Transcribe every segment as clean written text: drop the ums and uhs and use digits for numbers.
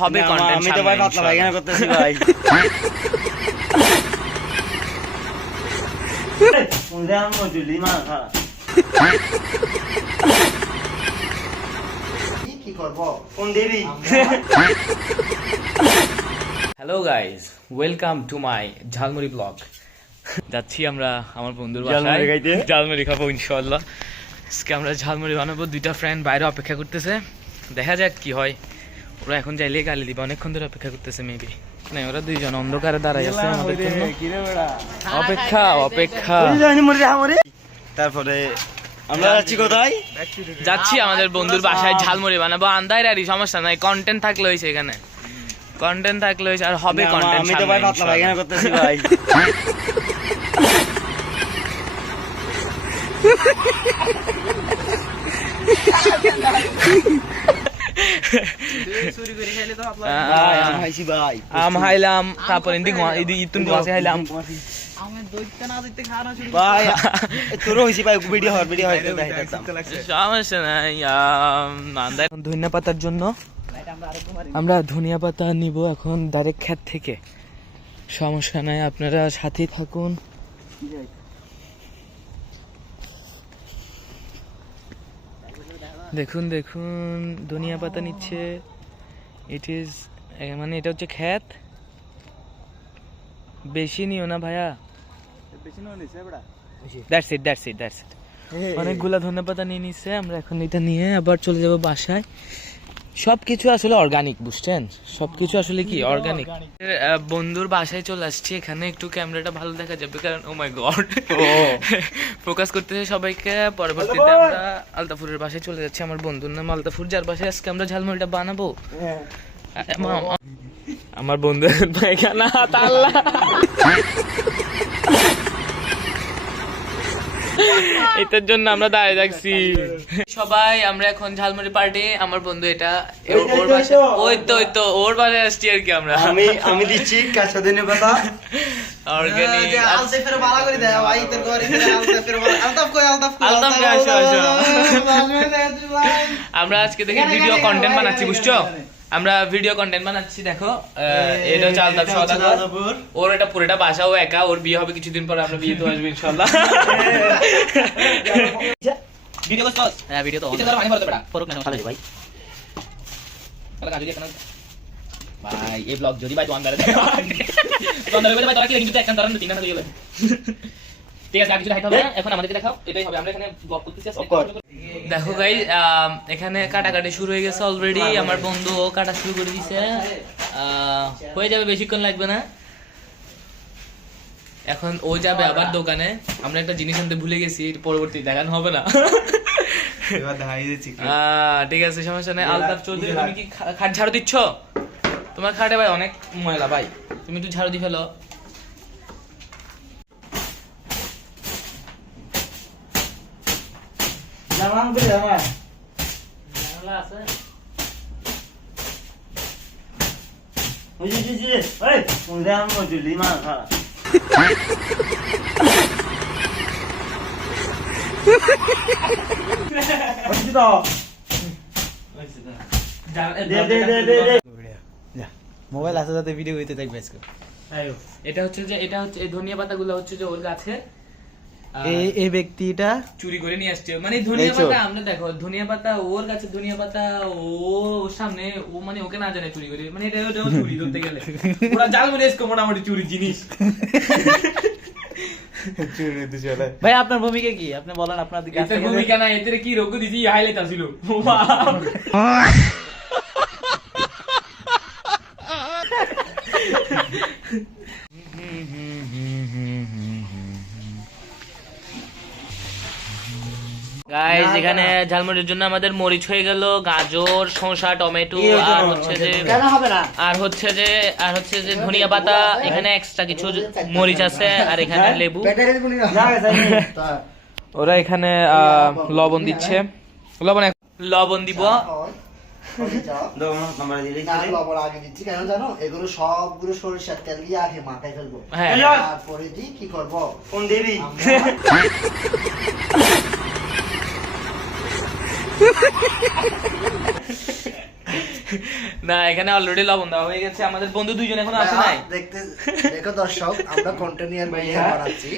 হবে কন্টেন্ট। আমি তো ভাই পাতলা পায়খানা করতেছি ভাই। কি করব কোন দেবী? Hello guys, welcome to my jhalmuri vlog. যাচ্ছি আমরা আমার বন্ধুর বাসায় ঝালমুড়ি খাবো ইনশাআল্লাহ। আজকে আমরা ঝালমুড়ি বানাবো। দুইটা ফ্রেন্ড বাইরে অপেক্ষা করতেছে, দেখা যাক কি হয়। ওরা এখন যাইলে গালি দিবে, অনেকক্ষণ ধরে অপেক্ষা করতেছে। মেবি না, ওরা দুইজন অন্ধকারে দাঁড়াই আছে আমাদের জন্য। অপেক্ষা অপেক্ষা। তারপরে আমরা যাচ্ছি কোথায়? যাচ্ছি আমাদের বন্ধুর বাসায় ঝালমুড়ি বানাবো। আন্দাই রাড়ি, সমস্যা নাই, কন্টেন্ট থাকলে হয়েছে, এখানে কন্টেন্ট থাকলে হয়েছে। আর হবে কন্টেন্ট। আমি তো ভাই পাতলা পায়খানা করতেছি ভাই। আম খাইলাম, তারপর ইতুন গোয়াছে খাইলাম। সমস্যা নাই। ধনিয়া পাতার জন্য আমরা ধনিয়া পাতা নিব এখন ডাইরেক্ট ক্ষেত থেকে। সমস্যা নাই, আপনারা সাথেই থাকুন। দেখুন দেখুন, ধনিয়া পাতা নিচ্ছে। ইট ইজ মানে এটা হচ্ছে ক্ষেত। বেশি নিও না ভাইয়া, that's it that's it that's it. অনেকগুলা ধনিয়া পাতা নিয়ে নিচ্ছে। আমরা এখন এটা নিয়ে আবার চলে যাব বাসায়। সবকিছু আসলে অর্গানিক, বুঝছেন? সবকিছু আসলে কি অর্গানিক। বন্ধুর বাসায় চলে আসছি। এখানে একটু ক্যামেরাটা ভালো দেখা যাবে, কারণ ও মাই গড ফোকাস করতেছে সবাইকে। পরবর্তীতে আমরা আলতাফুরের বাসায় চলে যাচ্ছি। আমার বন্ধুর নাম আলতাফুর, যার বাসায় আজকে আমরা ঝালমুড়িটা বানাবো। আমার বন্ধুর পায়খানা তাল্লা। এটার জন্য আমরা দাঁড়িয়ে থাকছি সবাই। আমরা এখন ঝালমুড়ি পার্টি। আমার বন্ধু এটা ওর বাসায়, ওই তো ওর বাসায় আসছি আর কি। আমরা আমি দিচ্ছি কাঁচা ধনিয়া পাতা অর্গানিক। আলতাফের বালা করে দেয় ভাই, তোর ঘরে আলতাফের বালা। আলতাফ কই? আলতাফ আসো আসো। আমরা আজকে দেখি ভিডিও কন্টেন্ট বানাচ্ছি, বুঝছো? আমরা ভিডিও কন্টেন্ট বানাচ্ছি। দেখো, এটা হচ্ছে আলতাফ সওদাগর। ওর এটা পুরোটা বাসা, ও একা। ওর বিয়ে হবে কিছুদিন পর, আমরা বিয়ে তো আসবো ইনশাআল্লাহ। ভিডিও করছ? হ্যাঁ, ভিডিও তো অন। এটা পানি ভরতে বেটা ফরক না খালি ভাই। তাহলে কাজে কেন ভাই এই ব্লগ যদি ভাই তো আন্দারে দেয়। তো আন্দারে ভাই তোরা কি কিন্তু একটা ধরেন তিনটা হয়ে গেল। ঠিক আছে, আর কিছু দেখাইতে হবে না। এখন আমাদেরকে দেখাও, এটাই হবে। আমরা এখানে ব্লগ করতেছি। দেখো গাইস, এখানে কাটাকাটি শুরু হয়ে গেছে অলরেডি। আমার বন্ধু ও কাটা শুরু করে দিয়েছে। হয়ে যাবে, বেশিক্ষণ লাগবে না। এখন ও যাবে আবার দোকানে। আমরা একটা জিনিস আনতে ভুলে গেছি, পরবর্তী দেখানো হবে না। ঠিক আছে, সমস্যা নেই। আলতাফ চৌধুরী, তুমি কি খাট ঝাড়ু দিচ্ছ? তোমার খাটে ভাই অনেক ময়লা ভাই, তুমি একটু ঝাড়ু দিয়ে ফেলো। মোবাইল আছে যাতে ভিডিও হইতে থাকবে আজকে। এটা হচ্ছে যে এই ধনিয়া পাতাগুলো হচ্ছে যে ওর গাছে এই ব্যক্তিটা চুরি করে নিয়ে আসছে। মানে ধনিয়া পাতা, আমরা দেখো ধনিয়া পাতা ওর কাছে, ধনিয়া পাতা ওর সামনে, ও মানে ওকে না জানে চুরি করে। মানে এটা চুরি ধরতে গেলে ওরা ঝালমুড়ি এসে মোটামুটি চুরি জিনিস। ভাই আপনার ভূমিকা কি? আপনি বলেন আপনার দিকে। এতে ভূমিকা না, এতে কি রোগ দিছি হাইলাইট আছিল। গাইস, এখানে ঝালমুড়ির জন্য আমাদের মরিচ হয়ে গেল, গাজর, শসা, টমেটো, আর হচ্ছে যে ধনিয়া পাতা। এখানে এক্সট্রা কিছু মরিচ আছে, আর এখানে লেবু। ওরা এখানে লবণ দিচ্ছে। লবণ দিব। এগুলো সবগুলো সরিষার তেল দিয়ে আগে মাখাই ফেলবো। তারপরে কি করবো? কোন দেবী? না এখানে অলরেডি লবণ দেওয়া হয়ে গেছে, আমাদের বন্ধু দুইজন এখনো আসে নাই। দেখতে দেখো দর্শক, আমরা কন্টেনিয়ার ভিডিও বানাচ্ছি।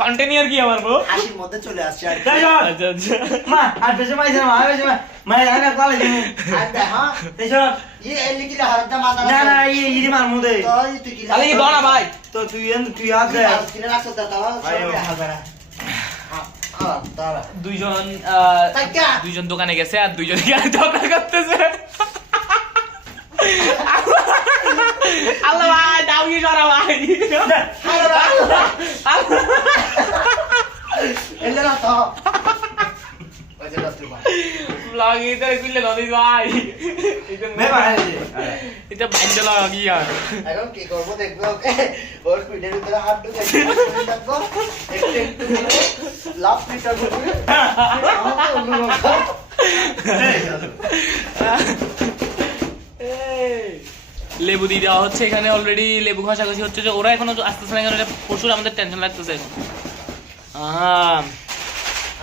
কন্টেনিয়ার কি আমার বউ? হাসির মধ্যে চলে আসছে আর কি। আচ্ছা আচ্ছা মা আর বেশি মাইছে না, আর বেশি মা এখানে কলে দিন আর দেখা এসব ये एली की हरदा माता না না এই মার মুদে तो तू की আরে কি দাও না ভাই। তো তুই হাত দে किने राखছো তা তাও সব হাজারা তারা দুইজন তাইকা দুইজন দোকানে গেছে আর দুইজন গিয়ে ঝগড়া করতেছে। আল্লাহ ভাই দাও কি সরা ভাই। এলে না তো ওই যে রাত্রি বা ব্লগ ইতে কইলে দাও ভাই। মে বাড়াই দে এটা বাইন্ডে লাগি আর এখন কি করব দেখবো ওর পিঠের ভিতরে হাত ঢুকে দেখবো একটু একটু করে লাভ পিটা করবে আমার তো অন্যরকম লেবু দিয়ে দেওয়া হচ্ছে এখানে, অলরেডি লেবু ঘষাঘষি হচ্ছে, যে ওরা এখনো আসতেছে না, কারণ প্রচুর আমাদের টেনশন লাগতেছে এখন।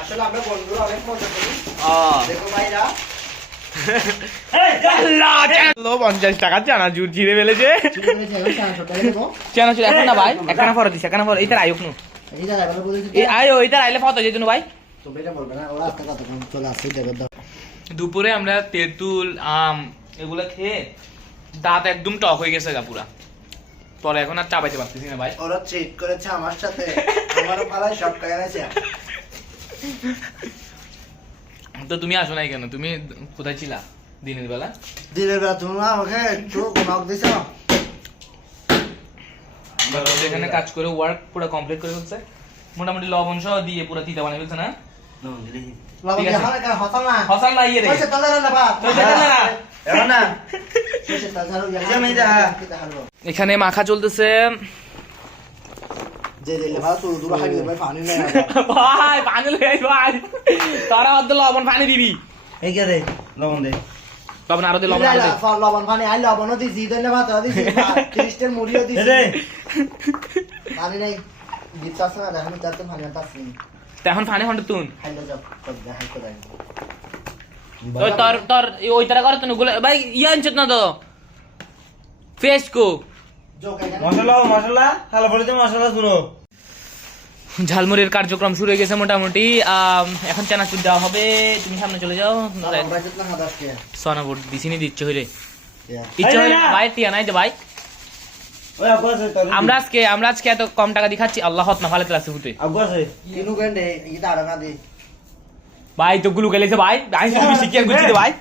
আসলে আমরা বন্ধুরা অনেক মজা করি আহ দেখো ভাইরা 50 টাকা চানাচুর চিড়ে ফেলেছে। চুলে যাও সারা দেবো চানাচুর এখন না ভাই, একখানা পরে দিছে, একখানা পরে এইটার আয়ুক নু এই যা এবার বলেছি এই আয়ো এইটার আইলে ফটো যেত ভাই। তো বেটা বলবে না ওরা আস্তে কথা চলে আসছে দেখো দাও দুপুরে আমরা তেঁতুল আম এগুলো খেয়ে দাঁত একদম টক হয়ে গেছে গা পুরা, পরে এখন আর চাবাইতে পারতেছি না ভাই। ওরা চিট করেছে আমার সাথে আমারও পালায় সব খায় গেছে তো তুমি আসো নাই কেন? তুমি কোথায় ছিলা দিনের বেলা? দিনের বেলা তুমি আমাকে একটু নক দিছ এখানে কাজ করে ওয়ার্ক পুরো কমপ্লিট করে ফেলছে, মোটামুটি লবণ সহ দিয়ে পুরো তিতা বানিয়ে ফেলছে না? লবণ ঠিক আছে। দেখা না হসাল না হসাল না ইয়ে রে কইছে তালা না বা কইছে তালা না। এখন না কইছে তালা এই যে মেয়েটা, হ্যাঁ। এখানে মাখা চলতেছে যে দিলে ভালো তুই দূর হাইবে ভাই পানি না ভাই, পানি লই আই ভাই, তারা অর্ধ লবণ পানি দিবি, এই কে দে লবণ দে লবণ আরো দে, লবণ আরো দে। লবণ পানি আই লবণ দিছি দিলে ভাত দিছি ত্রিশটার মুড়িও দে দিছি দে পানি নাই দিতাছ না দেখো আমি তাতে পানি আনতাছি তা এখন পানি হন্ড তুন হাইলে যাব কত হাই করে তোর তোর তোর ওই তারা করে তুন গুলো ভাই ইয়া আনছত না তো ফেস কো जो कहेगा মশলা হালা পড়ে দে মশলা শুরু ঝালমুড়ির কার্যক্রম শুরু হয়ে গেছে মোটামুটি। এখন চানাচুর দেওয়া হবে, তুমি সামনে চলে যাও। আমরা जितना हादास के সোনাপুর দিছিনি দিচ্ছে হইলে या ইচ্ছা হইলে ভাই টিয়া নাই যে ভাই। ওই আব্বাস তোর আমরা আজকে এত কম টাকা দিয়ে খাচ্ছি, আল্লাহ হত না ফালে ক্লাসে হুতে আব্বাস तीनों घंटे ये दाड़ा ना दे ভাই তো গুলো গেলেছে ভাই, আমি তুমি শিখিয়ে গুছি দে ভাই।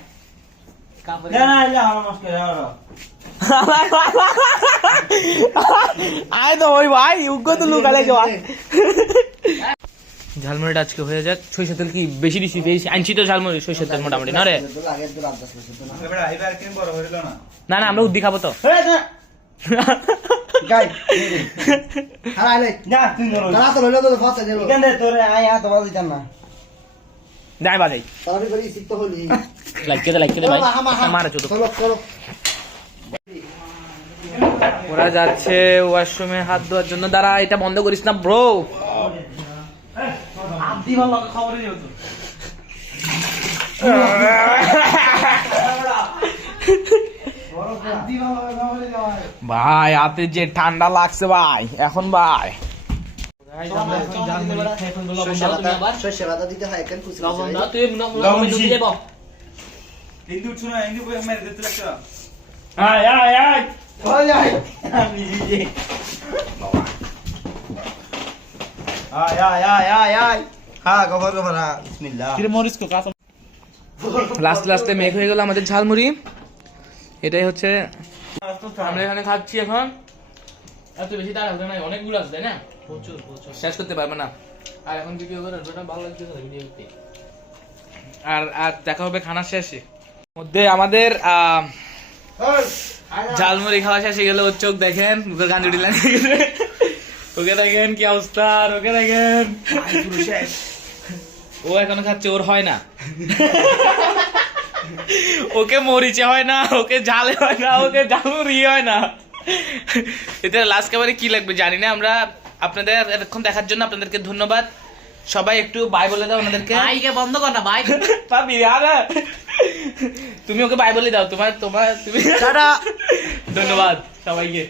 না না ইলা হালা মস্কে যাও আয় তো ওই ভাই উগ্র তো লুক গেলেছে ভাই। ঝালমুড়িটা আজকে হয়ে যাক। সরিষা তেল কি বেশি দিছি? বেশি আনছি তো ঝালমুড়ি সরিষা তেল মোটামুটি না রে। तो लागे तो रात 10 बजे तो ना এবারে আইবার কিন বড় হইল না না না আমরা উদ্দি খাবো তো। गाय हां आले না তুই ধরো दादा तो ललो तो फास दे लो এখান দে তোরে আই হাত বাজ দিতাম না যাই বাজাই तारा भी करी सीख तो होली লাগকে দে ভাই, মারা চোদ। चलो चलो ওরা যাচ্ছে ওয়াশরুমে হাত ধোয়ার জন্য। দাঁড়া এটা বন্ধ করিস না ব্রো। আদি ভালো খবরই হতো ভাই, হাতে যে ঠান্ডা লাগছে ভাই এখন ভাই। সেবাদা দিতে হয় কেন খুশি হিন্দু শুনা হিন্দু বই মেরে দিতে লাগছে আয় আয় আয় হয়ে যায় আমি জি আয় আয় আয় আয় আয় হ্যাঁ গফর বিসমিল্লাহ লাস্টে মেঘ হয়ে গেল আমাদের ঝালমুড়ি। এটাই হচ্ছে আমরা এখানে খাচ্ছি এখন। এত বেশি তার হবে না, অনেকগুলো আছে তাই না? প্রচুর শেষ করতে পারবে না। আর এখন ভিডিও করে ভালো লাগছে ভিডিও করতে। আর আর দেখা হবে খানার শেষে। মধ্যে আমাদের ঝালমুড়ি খাওয়া শেষে গেলে ওর চোখ দেখেন, মুখের গান জুড়ি লাগে গেছে। ওকে দেখেন কি অবস্থা, আর ওকে দেখেন ও এখনো খাচ্ছে, ওর হয় না। ওকে মরিচে হয় না, ওকে ঝালে হয় না, ওকে ঝালমুড়ি হয় না। এতে লাস্ট খাবারে কি লাগবে জানি না আমরা। আপনাদের এতক্ষণ দেখার জন্য আপনাদেরকে ধন্যবাদ। সবাই একটু বাই বলে দাও ওনাদেরকে। ভাইকে বন্ধ কর না ভাই। পাবি আরে তুমি ওকে বাই বলে দাও, তুমি টাটা। ধন্যবাদ সবাইকে।